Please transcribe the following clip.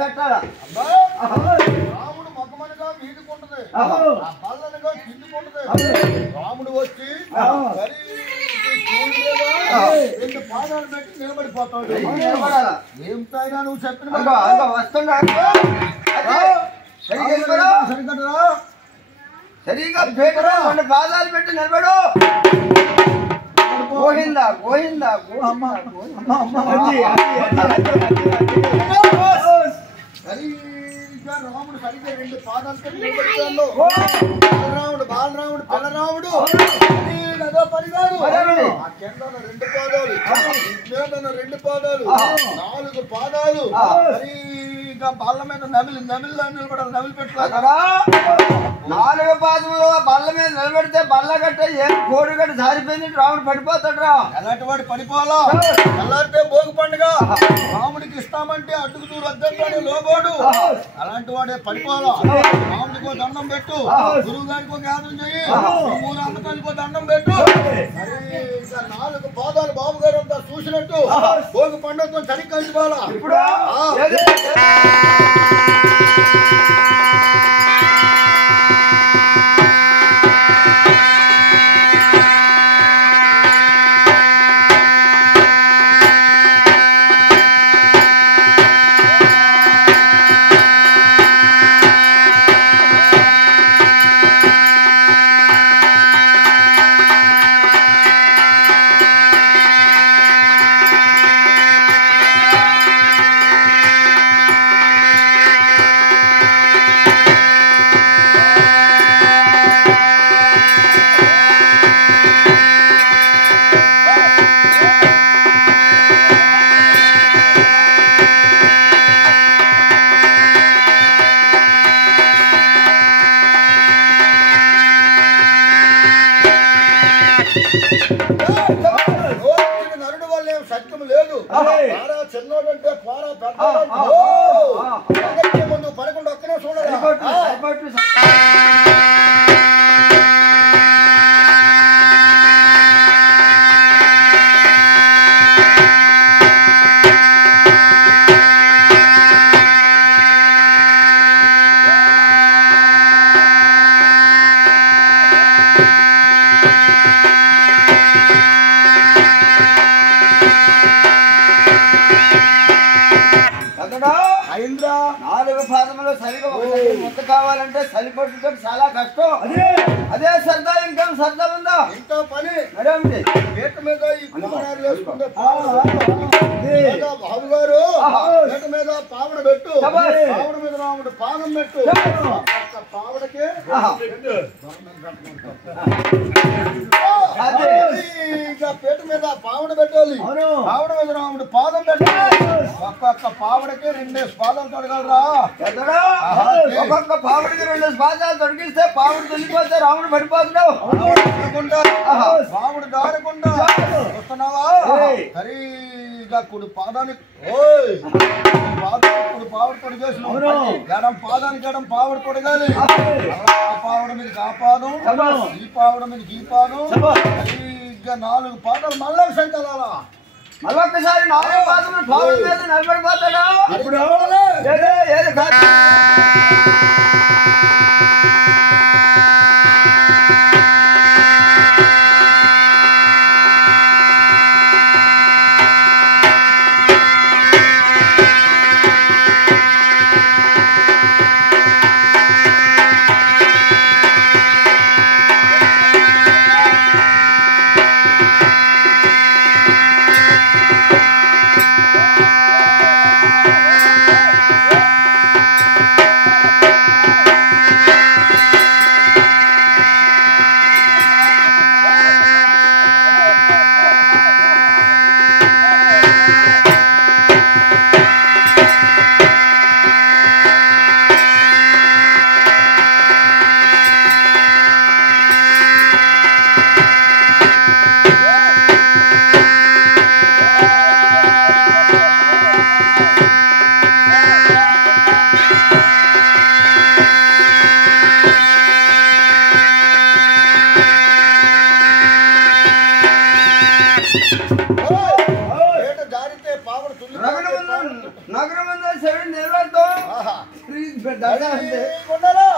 పెట్టాలా రాముడు మొక్కమనిగా వీడుకుంటది ఆ బల్లనిగా కిందుకుంటది రాముడు వచ్చి రెండు పాదాలు పెట్టి నిలబడిపోతాడు ఏమిటైనా నువ్వు చెప్పిన వస్తున్నా సరిగా పేటరా రెండు పాదాలు పెట్టి నిలబడు గోహిందా గోహిందా సరిగా రాముడు సరిగ్గా రెండు పాదాలతో నిలబడిపోయాడు బాలరాముడు బాలరాముడు పిల్లరాముడు అదో పని కాదు ఆ కిందన రెండు పాదాలు మీద రెండు పాదాలు నాలుగు పాదాలు సరిగా బల్ల మీద నమిలిలో నిలబడాలి నమిలి పెట్టాలి నాలుగు పాదములు బల్ల మీద నిలబెడితే బల్ల గట్ట ఏం కోడి గట్ట జారిపోయింది రాముడు పడిపోతాడు రా ఎలాంటి వాడు పడిపోవాలా ఎలాంటి భోగి పండుగ రాముడికి ఇస్తామంటే అడ్డుకు దూరు అద్దెంగానే లోబోడు అలాంటి వాడే పడిపోవాలా రాముడికో దండం పెట్టు గురువు గారికి జ్ఞానం చెయ్యి మూడు అన్నకానికో దండం పెట్టు నాలుగు పాదాలు బాబు గారు అంతా చూసినట్టు భోగి పండుగతో సరిగ్గా కలిసిపోవాలా ఇప్పుడు సత్యం లేదు చిన్నోడంటే పోరా పెద్ద ముందు పడకుండా ఒక్కనే చూడాలి నాలుగు పాదములు సరిగా ముద్ద కావాలంటే సరిపొట్టుతో చాలా కష్టం అదే సరదా ఇంకా సరదా ఉందా ఇంకా పని అదేమిటి పీట మీద ఈ కుమారాలు వేసుకుంటే బాబు గారు పీట మీద పావడ పెట్టు పావడ మీద రాముడు పానం పెట్టు పావడకి ఇంకా పీట మీద పావడ పెట్టాలి పావడ మీద రాముడు పాదం పెట్టాలి ఒక్కొక్క పావడకి 2 పాదాలు తొడగలరా ఒక్కొక్క పావుడికి 2 పాదాలు తొడిగిస్తే పావుడు తొలిపోతే రాముడు పడిపోతున్నావు పావుడు దారకుండా వస్తున్నావా సరిగా కుడి పాదానికి కుడి పావుడు తొడిగేసి ఎడం పాదానికి ఎడం పావుడు తొడగాలి ఆ పావుడ మీదకి ఆ పాదం ఈ పావుడ మీదకి ఈ పాదం సరిగ్గా 4 పాదాలు మళ్ళా సంకలాలా మళ్ళొక్కసారి 4 పాదములు పావుడి మీద నిలబడిపోతాడా ఇప్పుడు నగరం శరీరం నిలబెడతాం దర్శనం కొండలో